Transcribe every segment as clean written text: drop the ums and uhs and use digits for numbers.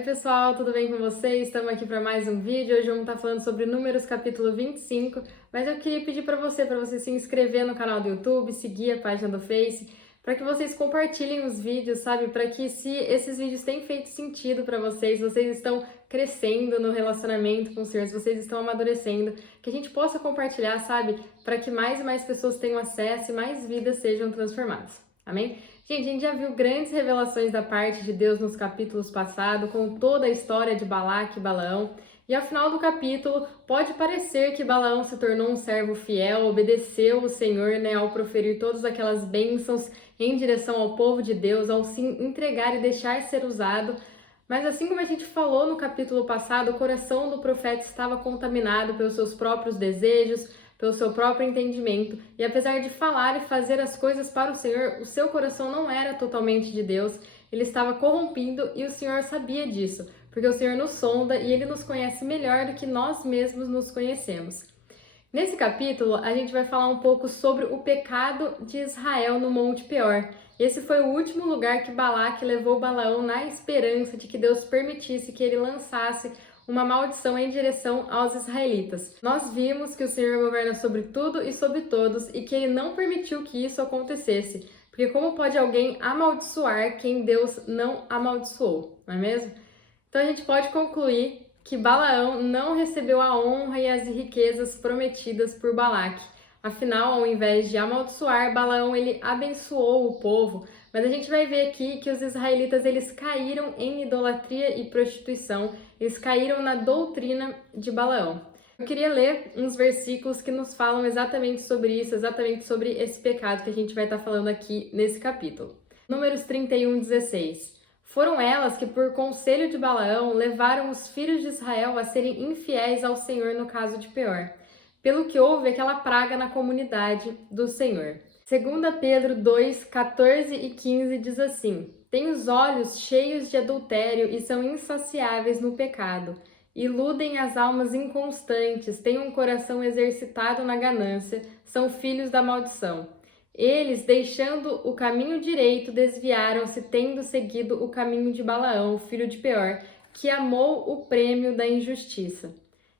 Oi pessoal, tudo bem com vocês? Estamos aqui para mais um vídeo. Hoje vamos estar falando sobre Números capítulo 25, mas eu queria pedir para você se inscrever no canal do YouTube, seguir a página do Face, para que vocês compartilhem os vídeos, sabe? Para que se esses vídeos têm feito sentido para vocês estão crescendo no relacionamento com o Senhor, se vocês estão amadurecendo, que a gente possa compartilhar, sabe? Para que mais e mais pessoas tenham acesso e mais vidas sejam transformadas. Amém? Gente, a gente já viu grandes revelações da parte de Deus nos capítulos passados, com toda a história de Balaque e Balaão. E ao final do capítulo, pode parecer que Balaão se tornou um servo fiel, obedeceu o Senhor, né, ao proferir todas aquelas bênçãos em direção ao povo de Deus, ao se entregar e deixar ser usado. Mas assim como a gente falou no capítulo passado, o coração do profeta estava contaminado pelos seus próprios desejos, pelo seu próprio entendimento, e apesar de falar e fazer as coisas para o Senhor, o seu coração não era totalmente de Deus, ele estava corrompido e o Senhor sabia disso, porque o Senhor nos sonda e ele nos conhece melhor do que nós mesmos nos conhecemos. Nesse capítulo, a gente vai falar um pouco sobre o pecado de Israel no Monte Peor. Esse foi o último lugar que Balaque levou Balaão na esperança de que Deus permitisse que ele lançasse uma maldição em direção aos israelitas. Nós vimos que o Senhor governa sobre tudo e sobre todos e que ele não permitiu que isso acontecesse, porque como pode alguém amaldiçoar quem Deus não amaldiçoou, não é mesmo? Então a gente pode concluir que Balaão não recebeu a honra e as riquezas prometidas por Balaque. Afinal, ao invés de amaldiçoar, Balaão ele abençoou o povo. Mas a gente vai ver aqui que os israelitas eles caíram em idolatria e prostituição. Eles caíram na doutrina de Balaão. Eu queria ler uns versículos que nos falam exatamente sobre isso, exatamente sobre esse pecado que a gente vai estar falando aqui nesse capítulo. Números 31:16. Foram elas que, por conselho de Balaão, levaram os filhos de Israel a serem infiéis ao Senhor no caso de Peor, pelo que houve aquela praga na comunidade do Senhor. 2 Pedro 2, 14 e 15 diz assim: Têm os olhos cheios de adultério e são insaciáveis no pecado. Iludem as almas inconstantes, têm um coração exercitado na ganância, são filhos da maldição. Eles, deixando o caminho direito, desviaram-se, tendo seguido o caminho de Balaão, filho de Peor, que amou o prêmio da injustiça.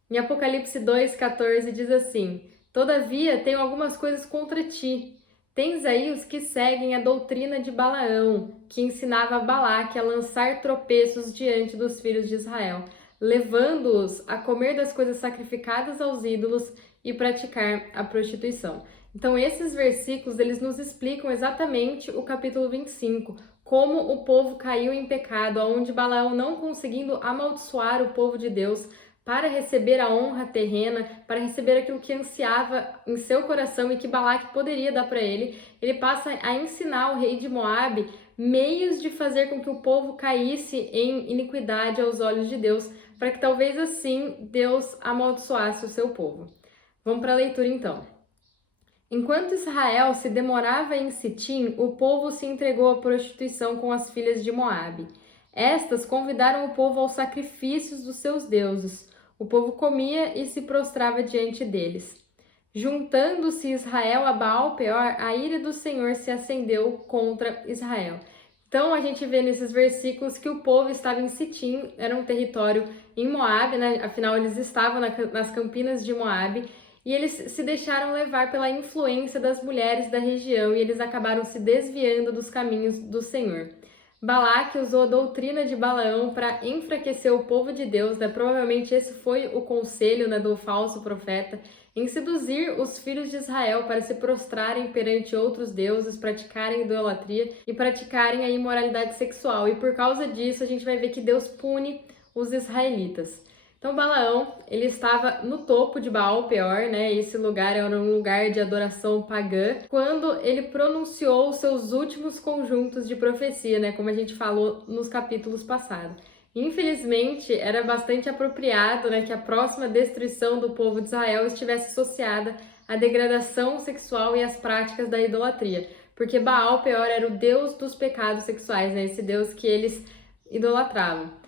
Em Apocalipse 2,14 diz assim: Todavia tenho algumas coisas contra ti. Tens aí os que seguem a doutrina de Balaão, que ensinava a Balaque a lançar tropeços diante dos filhos de Israel, levando-os a comer das coisas sacrificadas aos ídolos e praticar a prostituição. Então esses versículos eles nos explicam exatamente o capítulo 25, como o povo caiu em pecado, onde Balaão, não conseguindo amaldiçoar o povo de Deus para receber a honra terrena, para receber aquilo que ansiava em seu coração e que Balaque poderia dar para ele, ele passa a ensinar ao rei de Moabe meios de fazer com que o povo caísse em iniquidade aos olhos de Deus, para que talvez assim Deus amaldiçoasse o seu povo. Vamos para a leitura então. Enquanto Israel se demorava em Sitim, o povo se entregou à prostituição com as filhas de Moabe. Estas convidaram o povo aos sacrifícios dos seus deuses. O povo comia e se prostrava diante deles. Juntando-se Israel a Baal-peor, a ira do Senhor se acendeu contra Israel. Então a gente vê nesses versículos que o povo estava em Sitim, era um território em Moabe, né? Afinal eles estavam nas campinas de Moabe, e eles se deixaram levar pela influência das mulheres da região e eles acabaram se desviando dos caminhos do Senhor. Balaque usou a doutrina de Balaão para enfraquecer o povo de Deus, né? Provavelmente esse foi o conselho, né, do falso profeta, em seduzir os filhos de Israel para se prostrarem perante outros deuses, praticarem idolatria e praticarem a imoralidade sexual. E por causa disso a gente vai ver que Deus pune os israelitas. Então Balaão, ele estava no topo de Baal-peor, né? Esse lugar era um lugar de adoração pagã, quando ele pronunciou os seus últimos conjuntos de profecia, né? Como a gente falou nos capítulos passados. Infelizmente, era bastante apropriado, né, que a próxima destruição do povo de Israel estivesse associada à degradação sexual e às práticas da idolatria, porque Baal-peor era o deus dos pecados sexuais, né? Esse deus que eles idolatravam.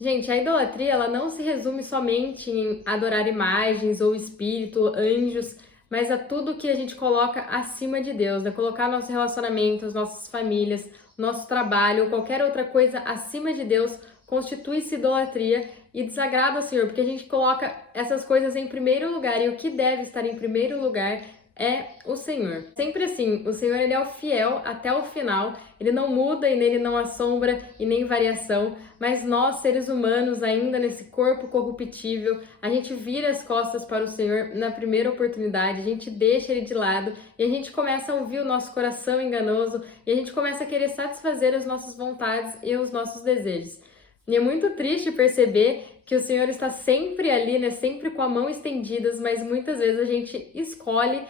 Gente, a idolatria ela não se resume somente em adorar imagens ou espírito, anjos, mas a tudo que a gente coloca acima de Deus, é colocar nossos relacionamentos, nossas famílias, nosso trabalho, qualquer outra coisa acima de Deus, constitui-se idolatria e desagrada ao Senhor, porque a gente coloca essas coisas em primeiro lugar, e o que deve estar em primeiro lugar é o Senhor. Sempre assim, o Senhor ele é o fiel até o final, ele não muda e nele não há sombra e nem variação, mas nós, seres humanos, ainda nesse corpo corruptível, a gente vira as costas para o Senhor na primeira oportunidade, a gente deixa ele de lado e a gente começa a ouvir o nosso coração enganoso e a gente começa a querer satisfazer as nossas vontades e os nossos desejos. E é muito triste perceber que o Senhor está sempre ali, né? Sempre com a mão estendida, mas muitas vezes a gente escolhe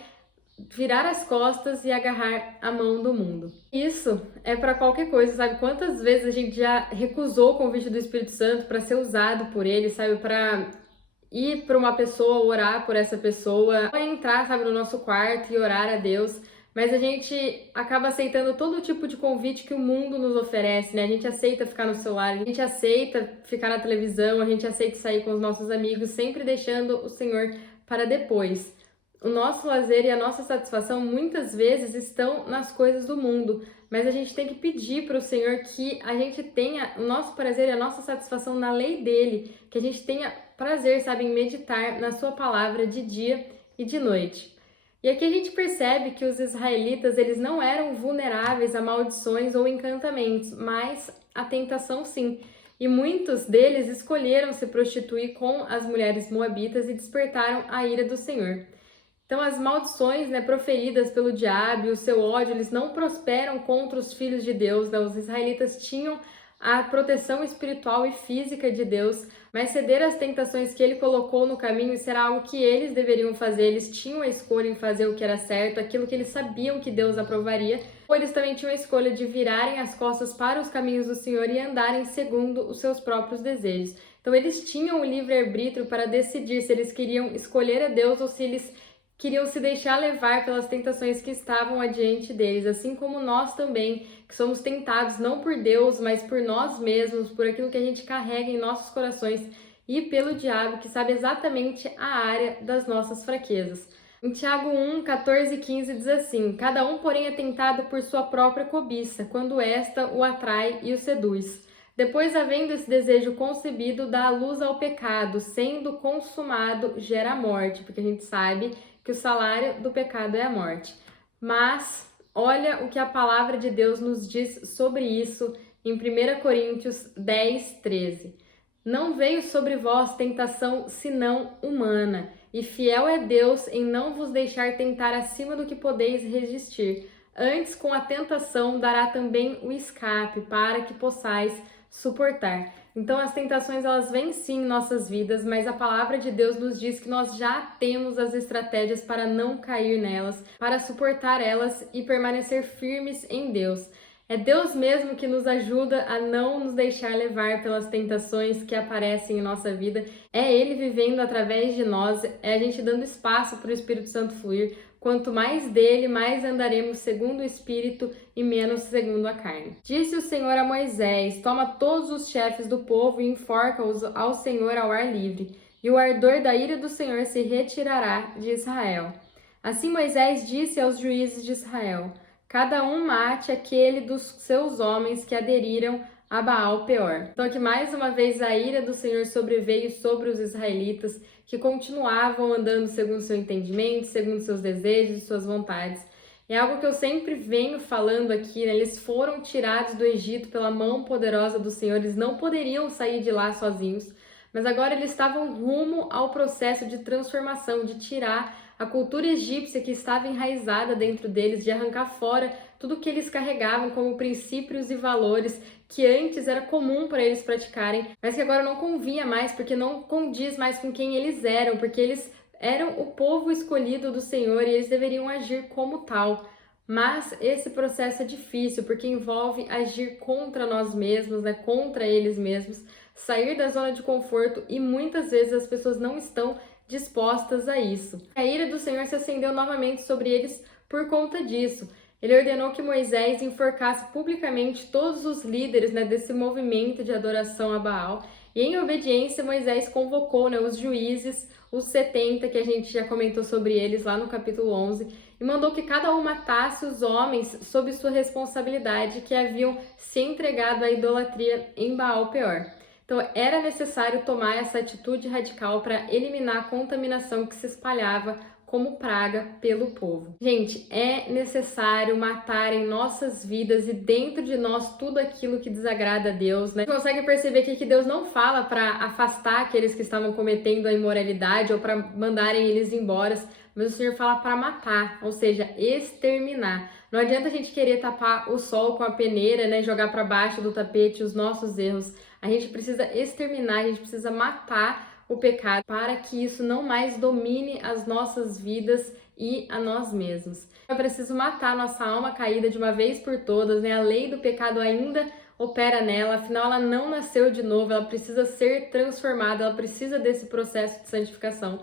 virar as costas e agarrar a mão do mundo. Isso é para qualquer coisa, sabe? Quantas vezes a gente já recusou o convite do Espírito Santo para ser usado por ele, sabe? Para ir para uma pessoa, orar por essa pessoa, ou entrar, sabe, no nosso quarto e orar a Deus. Mas a gente acaba aceitando todo tipo de convite que o mundo nos oferece, né? A gente aceita ficar no celular, a gente aceita ficar na televisão, a gente aceita sair com os nossos amigos, sempre deixando o Senhor para depois. O nosso lazer e a nossa satisfação muitas vezes estão nas coisas do mundo, mas a gente tem que pedir para o Senhor que a gente tenha o nosso prazer e a nossa satisfação na lei dele, que a gente tenha prazer, sabe, em meditar na sua palavra de dia e de noite. E aqui a gente percebe que os israelitas, eles não eram vulneráveis a maldições ou encantamentos, mas a tentação sim. E muitos deles escolheram se prostituir com as mulheres moabitas e despertaram a ira do Senhor. Então as maldições, né, proferidas pelo diabo e o seu ódio, eles não prosperam contra os filhos de Deus, né? Os israelitas tinham a proteção espiritual e física de Deus, mas ceder às tentações que ele colocou no caminho será algo que eles deveriam fazer. Eles tinham a escolha em fazer o que era certo, aquilo que eles sabiam que Deus aprovaria, ou eles também tinham a escolha de virarem as costas para os caminhos do Senhor e andarem segundo os seus próprios desejos. Então eles tinham o livre-arbítrio para decidir se eles queriam escolher a Deus ou se eles queriam se deixar levar pelas tentações que estavam adiante deles, assim como nós também, que somos tentados não por Deus, mas por nós mesmos, por aquilo que a gente carrega em nossos corações e pelo diabo, que sabe exatamente a área das nossas fraquezas. Em Tiago 1, 14 e 15 diz assim: cada um, porém, é tentado por sua própria cobiça, quando esta o atrai e o seduz. Depois, havendo esse desejo concebido, dá a luz ao pecado, sendo consumado, gera a morte, porque a gente sabe que o salário do pecado é a morte. Mas olha o que a palavra de Deus nos diz sobre isso em 1 Coríntios 10, 13. Não veio sobre vós tentação senão humana, e fiel é Deus em não vos deixar tentar acima do que podeis resistir. Antes, com a tentação, dará também o escape, para que possais suportar. Então as tentações, elas vêm sim em nossas vidas, mas a palavra de Deus nos diz que nós já temos as estratégias para não cair nelas, para suportar elas e permanecer firmes em Deus. É Deus mesmo que nos ajuda a não nos deixar levar pelas tentações que aparecem em nossa vida. É Ele vivendo através de nós, é a gente dando espaço para o Espírito Santo fluir. Quanto mais dele, mais andaremos segundo o Espírito e menos segundo a carne. Disse o Senhor a Moisés: toma todos os chefes do povo e enforca-os ao Senhor ao ar livre, e o ardor da ira do Senhor se retirará de Israel. Assim Moisés disse aos juízes de Israel: cada um mate aquele dos seus homens que aderiram a Baal Peor. Então aqui mais uma vez a ira do Senhor sobreveio sobre os israelitas, que continuavam andando segundo seu entendimento, segundo seus desejos e suas vontades. É algo que eu sempre venho falando aqui, né? Eles foram tirados do Egito pela mão poderosa do Senhor, eles não poderiam sair de lá sozinhos, mas agora eles estavam rumo ao processo de transformação, de tirar a cultura egípcia que estava enraizada dentro deles, de arrancar fora tudo que eles carregavam como princípios e valores que antes era comum para eles praticarem, mas que agora não convinha mais, porque não condiz mais com quem eles eram, porque eles eram o povo escolhido do Senhor e eles deveriam agir como tal. Mas esse processo é difícil, porque envolve agir contra nós mesmos, né? Contra eles mesmos, sair da zona de conforto, e muitas vezes as pessoas não estão dispostas a isso. A ira do Senhor se acendeu novamente sobre eles por conta disso. Ele ordenou que Moisés enforcasse publicamente todos os líderes, né, desse movimento de adoração a Baal. E em obediência, Moisés convocou, né, os juízes, os 70, que a gente já comentou sobre eles lá no capítulo 11, e mandou que cada um matasse os homens sob sua responsabilidade que haviam se entregado à idolatria em Baal Peor. Então era necessário tomar essa atitude radical para eliminar a contaminação que se espalhava como praga pelo povo. Gente, é necessário matar em nossas vidas e dentro de nós tudo aquilo que desagrada a Deus, né? Você consegue perceber aqui que Deus não fala para afastar aqueles que estavam cometendo a imoralidade ou para mandarem eles embora, mas o Senhor fala para matar, ou seja, exterminar. Não adianta a gente querer tapar o sol com a peneira, né, jogar para baixo do tapete os nossos erros. A gente precisa exterminar, a gente precisa matar o pecado para que isso não mais domine as nossas vidas e a nós mesmos. É preciso matar nossa alma caída de uma vez por todas, né? A lei do pecado ainda opera nela, afinal ela não nasceu de novo, ela precisa ser transformada, ela precisa desse processo de santificação.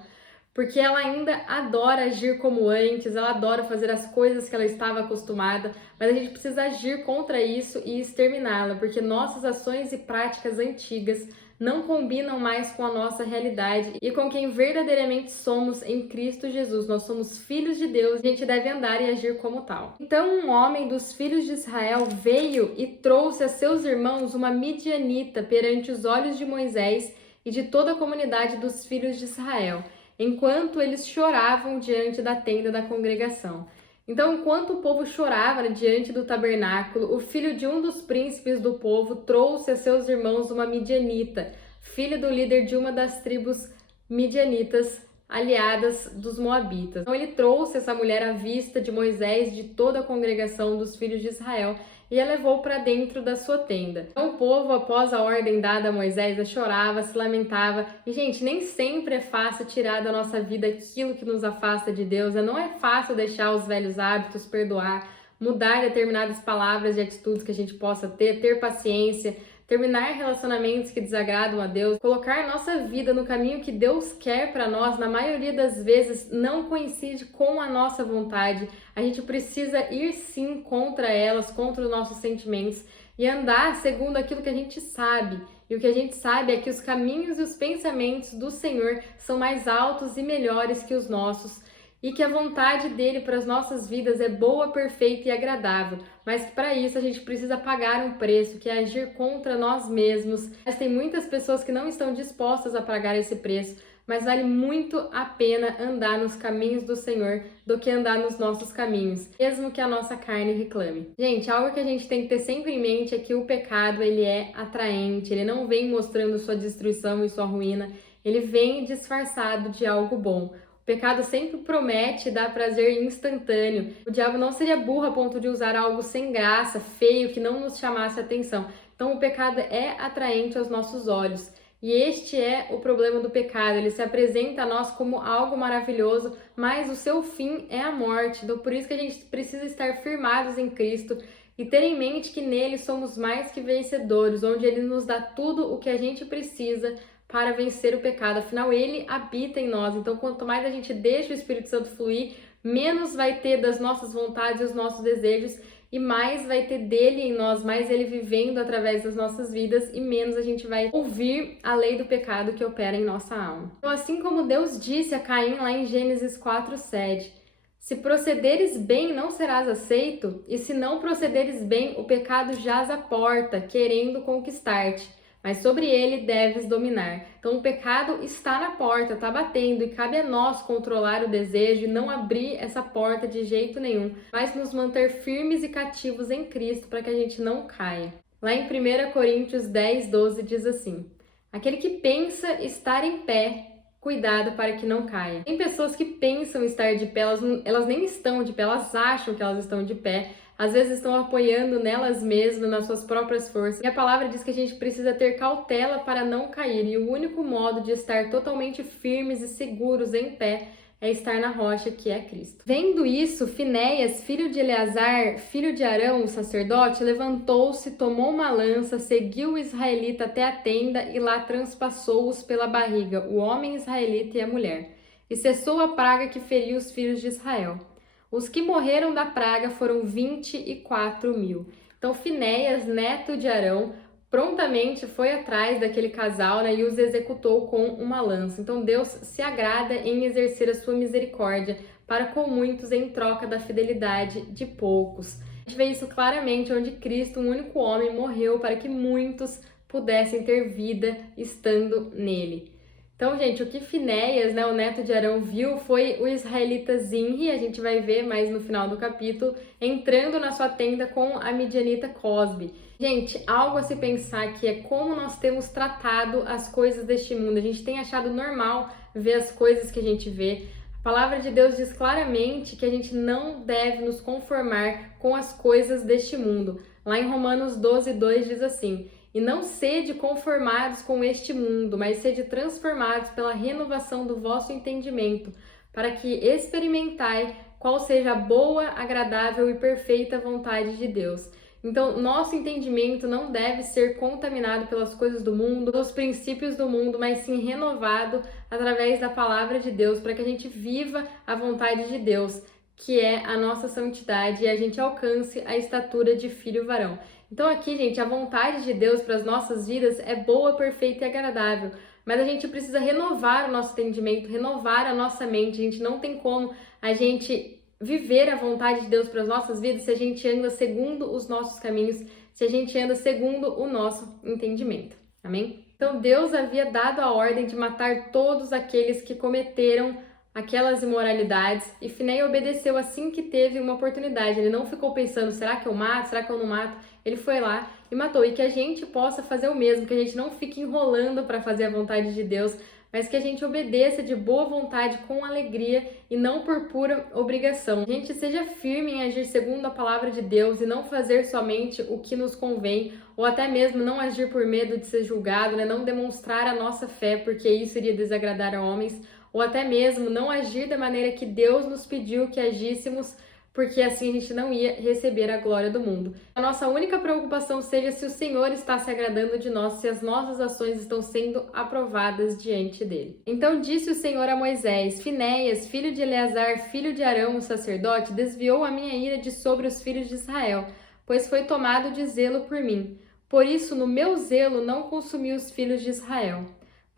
Porque ela ainda adora agir como antes, ela adora fazer as coisas que ela estava acostumada, mas a gente precisa agir contra isso e exterminá-la, porque nossas ações e práticas antigas não combinam mais com a nossa realidade e com quem verdadeiramente somos em Cristo Jesus. Nós somos filhos de Deus e a gente deve andar e agir como tal. Então um homem dos filhos de Israel veio e trouxe a seus irmãos uma midianita perante os olhos de Moisés e de toda a comunidade dos filhos de Israel, enquanto eles choravam diante da tenda da congregação. Então, enquanto o povo chorava diante do tabernáculo, o filho de um dos príncipes do povo trouxe a seus irmãos uma midianita, filho do líder de uma das tribos midianitas, aliadas dos moabitas. Então, ele trouxe essa mulher à vista de Moisés e de toda a congregação dos filhos de Israel e a levou para dentro da sua tenda. Então, o povo, após a ordem dada a Moisés, chorava, se lamentava. E, gente, nem sempre é fácil tirar da nossa vida aquilo que nos afasta de Deus. Não é fácil deixar os velhos hábitos, perdoar, mudar determinadas palavras e atitudes que a gente possa ter paciência, terminar relacionamentos que desagradam a Deus, colocar nossa vida no caminho que Deus quer para nós, na maioria das vezes não coincide com a nossa vontade. A gente precisa ir sim contra elas, contra os nossos sentimentos e andar segundo aquilo que a gente sabe. E o que a gente sabe é que os caminhos e os pensamentos do Senhor são mais altos e melhores que os nossos, e que a vontade dele para as nossas vidas é boa, perfeita e agradável, mas para isso a gente precisa pagar um preço, que é agir contra nós mesmos. Mas tem muitas pessoas que não estão dispostas a pagar esse preço, mas vale muito a pena andar nos caminhos do Senhor do que andar nos nossos caminhos, mesmo que a nossa carne reclame. Gente, algo que a gente tem que ter sempre em mente é que o pecado, ele é atraente, ele não vem mostrando sua destruição e sua ruína, ele vem disfarçado de algo bom. O pecado sempre promete dar prazer instantâneo. O diabo não seria burro a ponto de usar algo sem graça, feio, que não nos chamasse atenção. Então o pecado é atraente aos nossos olhos. E este é o problema do pecado. Ele se apresenta a nós como algo maravilhoso, mas o seu fim é a morte. Então por isso que a gente precisa estar firmados em Cristo e ter em mente que nele somos mais que vencedores, onde ele nos dá tudo o que a gente precisa para vencer o pecado. Afinal, ele habita em nós. Então, quanto mais a gente deixa o Espírito Santo fluir, menos vai ter das nossas vontades e os nossos desejos, e mais vai ter dele em nós, mais ele vivendo através das nossas vidas, e menos a gente vai ouvir a lei do pecado que opera em nossa alma. Então, assim como Deus disse a Caim lá em Gênesis 4:7, se procederes bem, não serás aceito, e se não procederes bem, o pecado jaz à porta, querendo conquistar-te, mas sobre ele deves dominar. Então o pecado está na porta, está batendo, e cabe a nós controlar o desejo e não abrir essa porta de jeito nenhum, mas nos manter firmes e cativos em Cristo para que a gente não caia. Lá em 1 Coríntios 10:12 diz assim: aquele que pensa estar em pé, cuidado para que não caia. Tem pessoas que pensam estar de pé, elas nem estão de pé, elas acham que elas estão de pé, às vezes estão apoiando nelas mesmas, nas suas próprias forças. E a palavra diz que a gente precisa ter cautela para não cair, e o único modo de estar totalmente firmes e seguros em pé é estar na rocha, que é Cristo. Vendo isso, Finéias, filho de Eleazar, filho de Arão, o sacerdote, levantou-se, tomou uma lança, seguiu o israelita até a tenda e lá transpassou-os pela barriga, o homem israelita e a mulher. E cessou a praga que feriu os filhos de Israel. Os que morreram da praga foram 24.000. Então Finéias, neto de Arão, prontamente foi atrás daquele casal, né, e os executou com uma lança. Então Deus se agrada em exercer a sua misericórdia para com muitos em troca da fidelidade de poucos. A gente vê isso claramente onde Cristo, um único homem, morreu para que muitos pudessem ter vida estando nele. Então, gente, o que Finéias, né, o neto de Arão, viu foi o israelita Zinri, a gente vai ver mais no final do capítulo, entrando na sua tenda com a midianita Cosbe. Gente, algo a se pensar que é como nós temos tratado as coisas deste mundo. A gente tem achado normal ver as coisas que a gente vê. A palavra de Deus diz claramente que a gente não deve nos conformar com as coisas deste mundo. Lá em Romanos 12:2 diz assim: e não sede conformados com este mundo, mas sede transformados pela renovação do vosso entendimento, para que experimentai qual seja a boa, agradável e perfeita vontade de Deus. Então, nosso entendimento não deve ser contaminado pelas coisas do mundo, pelos princípios do mundo, mas sim renovado através da palavra de Deus, para que a gente viva a vontade de Deus, que é a nossa santidade, e a gente alcance a estatura de filho varão. Então aqui, gente, a vontade de Deus para as nossas vidas é boa, perfeita e agradável, mas a gente precisa renovar o nosso entendimento, renovar a nossa mente. A gente não tem como a gente viver a vontade de Deus para as nossas vidas se a gente anda segundo os nossos caminhos, se a gente anda segundo o nosso entendimento. Amém? Então Deus havia dado a ordem de matar todos aqueles que cometeram aquelas imoralidades, e Finéia obedeceu assim que teve uma oportunidade. Ele não ficou pensando, será que eu mato, será que eu não mato? Ele foi lá e matou. E que a gente possa fazer o mesmo, que a gente não fique enrolando para fazer a vontade de Deus, mas que a gente obedeça de boa vontade, com alegria e não por pura obrigação. A gente seja firme em agir segundo a palavra de Deus e não fazer somente o que nos convém, ou até mesmo não agir por medo de ser julgado, né? Não demonstrar a nossa fé, porque isso iria desagradar a homens, ou até mesmo não agir da maneira que Deus nos pediu que agíssemos, porque assim a gente não ia receber a glória do mundo. A nossa única preocupação seja se o Senhor está se agradando de nós, se as nossas ações estão sendo aprovadas diante dele. Então disse o Senhor a Moisés: Finéias, filho de Eleazar, filho de Arão, o sacerdote, desviou a minha ira de sobre os filhos de Israel, pois foi tomado de zelo por mim. Por isso, no meu zelo não consumi os filhos de Israel.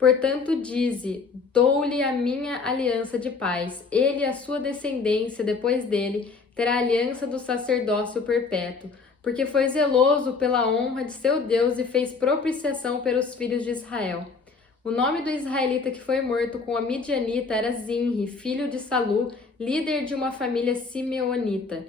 Portanto, dize: dou-lhe a minha aliança de paz. Ele e a sua descendência depois dele terá a aliança do sacerdócio perpétuo, porque foi zeloso pela honra de seu Deus e fez propiciação pelos filhos de Israel. O nome do israelita que foi morto com a midianita era Zinri, filho de Salu, líder de uma família simeonita.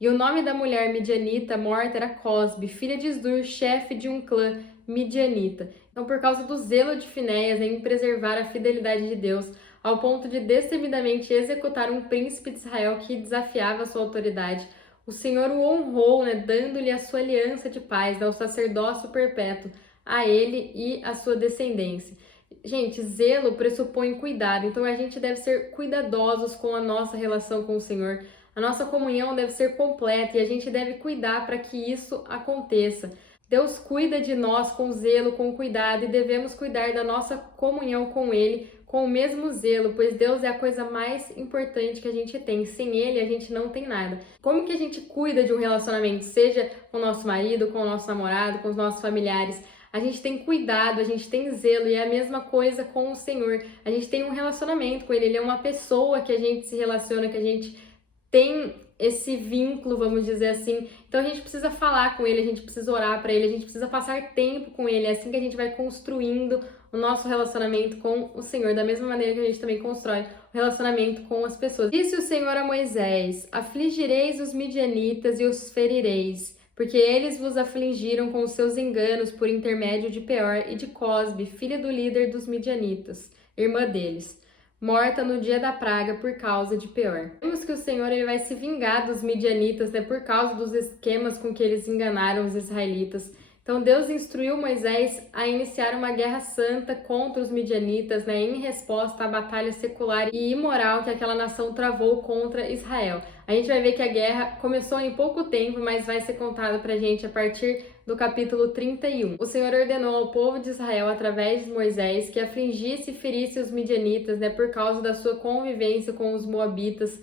E o nome da mulher midianita morta era Cosbe, filha de Zur, chefe de um clã midianita. Então, por causa do zelo de Finéias em preservar a fidelidade de Deus, ao ponto de destemidamente executar um príncipe de Israel que desafiava sua autoridade, o Senhor o honrou, né, dando-lhe a sua aliança de paz, o sacerdócio perpétuo a ele e a sua descendência. Gente, zelo pressupõe cuidado, então a gente deve ser cuidadosos com a nossa relação com o Senhor. A nossa comunhão deve ser completa e a gente deve cuidar para que isso aconteça. Deus cuida de nós com zelo, com cuidado, e devemos cuidar da nossa comunhão com Ele com o mesmo zelo, pois Deus é a coisa mais importante que a gente tem. Sem Ele, a gente não tem nada. Como que a gente cuida de um relacionamento, seja com o nosso marido, com o nosso namorado, com os nossos familiares? A gente tem cuidado, a gente tem zelo, e é a mesma coisa com o Senhor. A gente tem um relacionamento com Ele, Ele é uma pessoa que a gente se relaciona, que a gente tem esse vínculo, vamos dizer assim. Então a gente precisa falar com Ele, a gente precisa orar para Ele, a gente precisa passar tempo com Ele. É assim que a gente vai construindo o nosso relacionamento com o Senhor, da mesma maneira que a gente também constrói o relacionamento com as pessoas. Disse o Senhor a Moisés: afligireis os midianitas e os ferireis, porque eles vos afligiram com os seus enganos por intermédio de Peor e de Cosbe, filha do líder dos midianitas, irmã deles, morta no dia da praga por causa de Peor. Vemos que o Senhor ele vai se vingar dos midianitas, né, por causa dos esquemas com que eles enganaram os israelitas. Então Deus instruiu Moisés a iniciar uma guerra santa contra os midianitas, né, em resposta à batalha secular e imoral que aquela nação travou contra Israel. A gente vai ver que a guerra começou em pouco tempo, mas vai ser contada pra gente a partir do capítulo 31. O Senhor ordenou ao povo de Israel, através de Moisés, que afligisse e ferisse os midianitas, né, por causa da sua convivência com os moabitas,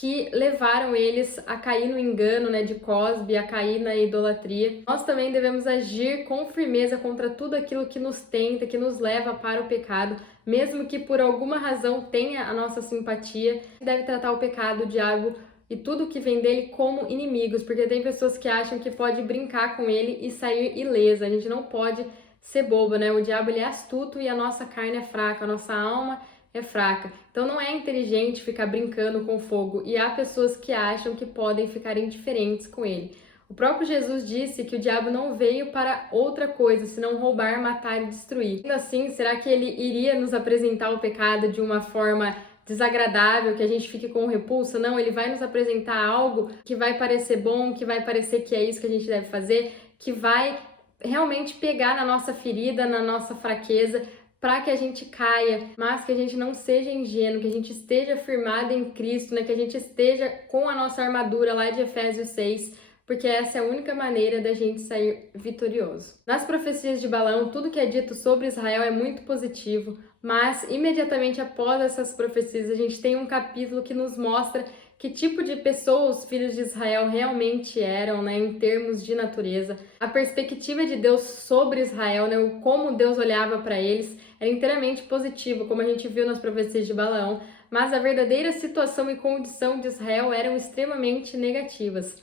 que levaram eles a cair no engano, né, de Cosbe, a cair na idolatria. Nós também devemos agir com firmeza contra tudo aquilo que nos tenta, que nos leva para o pecado, mesmo que por alguma razão tenha a nossa simpatia. A gente deve tratar o pecado, o diabo e tudo que vem dele como inimigos, porque tem pessoas que acham que pode brincar com ele e sair ilesa. A gente não pode ser bobo, né? O diabo ele é astuto e a nossa carne é fraca, a nossa alma é fraca. Então não é inteligente ficar brincando com fogo e há pessoas que acham que podem ficar indiferentes com ele. O próprio Jesus disse que o diabo não veio para outra coisa, senão roubar, matar e destruir. Ainda assim, será que ele iria nos apresentar o pecado de uma forma desagradável, que a gente fique com repulsa? Não, ele vai nos apresentar algo que vai parecer bom, que vai parecer que é isso que a gente deve fazer, que vai realmente pegar na nossa ferida, na nossa fraqueza, para que a gente caia, mas que a gente não seja ingênuo, que a gente esteja firmado em Cristo, né? Que a gente esteja com a nossa armadura lá de Efésios 6, porque essa é a única maneira da gente sair vitorioso. Nas profecias de Balaão, tudo que é dito sobre Israel é muito positivo, mas imediatamente após essas profecias, a gente tem um capítulo que nos mostra que tipo de pessoa os filhos de Israel realmente eram, né, em termos de natureza. A perspectiva de Deus sobre Israel, né, como Deus olhava para eles, era inteiramente positiva, como a gente viu nas profecias de Balaão, mas a verdadeira situação e condição de Israel eram extremamente negativas.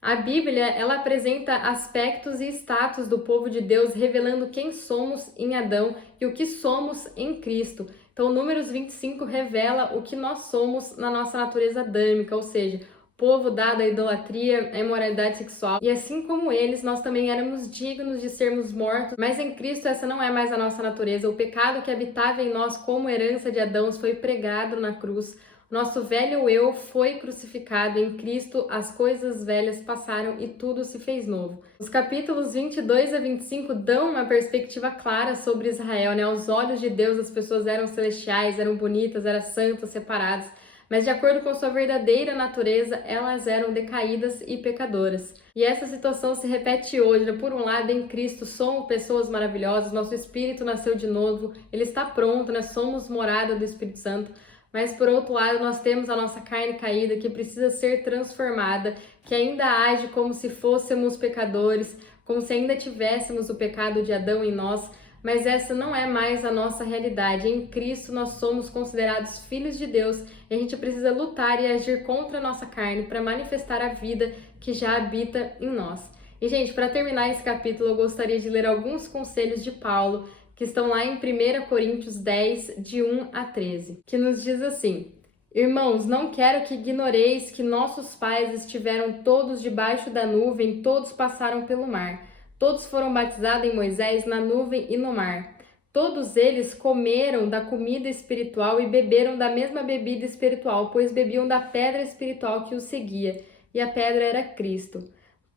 A Bíblia, ela apresenta aspectos e status do povo de Deus, revelando quem somos em Adão e o que somos em Cristo. Então, Números 25 revela o que nós somos na nossa natureza adâmica, ou seja, povo dado à idolatria, à imoralidade sexual. E assim como eles, nós também éramos dignos de sermos mortos, mas em Cristo essa não é mais a nossa natureza. O pecado que habitava em nós como herança de Adão foi pregado na cruz. Nosso velho eu foi crucificado em Cristo, as coisas velhas passaram e tudo se fez novo. Os capítulos 22 a 25 dão uma perspectiva clara sobre Israel, né? Aos olhos de Deus as pessoas eram celestiais, eram bonitas, eram santas, separadas, mas de acordo com sua verdadeira natureza, elas eram decaídas e pecadoras. E essa situação se repete hoje, né? Por um lado, em Cristo somos pessoas maravilhosas, nosso espírito nasceu de novo, ele está pronto, né? Somos morada do Espírito Santo. Mas por outro lado, nós temos a nossa carne caída que precisa ser transformada, que ainda age como se fôssemos pecadores, como se ainda tivéssemos o pecado de Adão em nós, mas essa não é mais a nossa realidade. Em Cristo nós somos considerados filhos de Deus e a gente precisa lutar e agir contra a nossa carne para manifestar a vida que já habita em nós. E, gente, para terminar esse capítulo, eu gostaria de ler alguns conselhos de Paulo, que estão lá em 1 Coríntios 10, de 1 a 13, que nos diz assim: Irmãos, não quero que ignoreis que nossos pais estiveram todos debaixo da nuvem, todos passaram pelo mar. Todos foram batizados em Moisés na nuvem e no mar. Todos eles comeram da comida espiritual e beberam da mesma bebida espiritual, pois bebiam da pedra espiritual que os seguia, e a pedra era Cristo.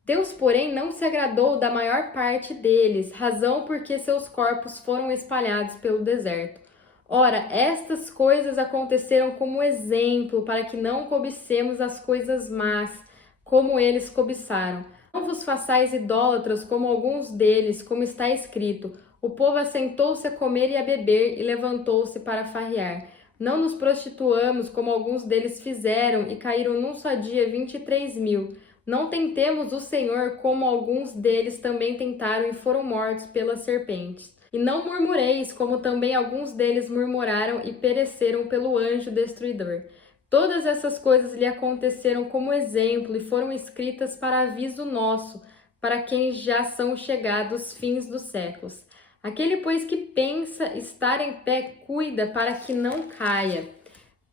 Deus, porém, não se agradou da maior parte deles, razão porque seus corpos foram espalhados pelo deserto. Ora, estas coisas aconteceram como exemplo, para que não cobicemos as coisas más, como eles cobiçaram. Não vos façais idólatras como alguns deles, como está escrito: o povo assentou-se a comer e a beber e levantou-se para farrear. Não nos prostituamos como alguns deles fizeram e caíram num só dia 23.000. Não tentemos o Senhor como alguns deles também tentaram e foram mortos pelas serpentes. E não murmureis como também alguns deles murmuraram e pereceram pelo anjo destruidor. Todas essas coisas lhe aconteceram como exemplo e foram escritas para aviso nosso, para quem já são chegados os fins dos séculos. Aquele, pois, que pensa estar em pé, cuida para que não caia.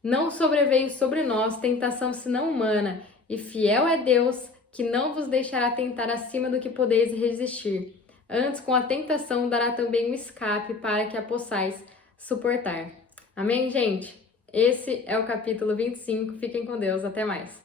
Não sobreveio sobre nós tentação senão humana, e fiel é Deus, que não vos deixará tentar acima do que podeis resistir. Antes, com a tentação, dará também um escape para que a possais suportar. Amém, gente? Esse é o capítulo 25. Fiquem com Deus. Até mais.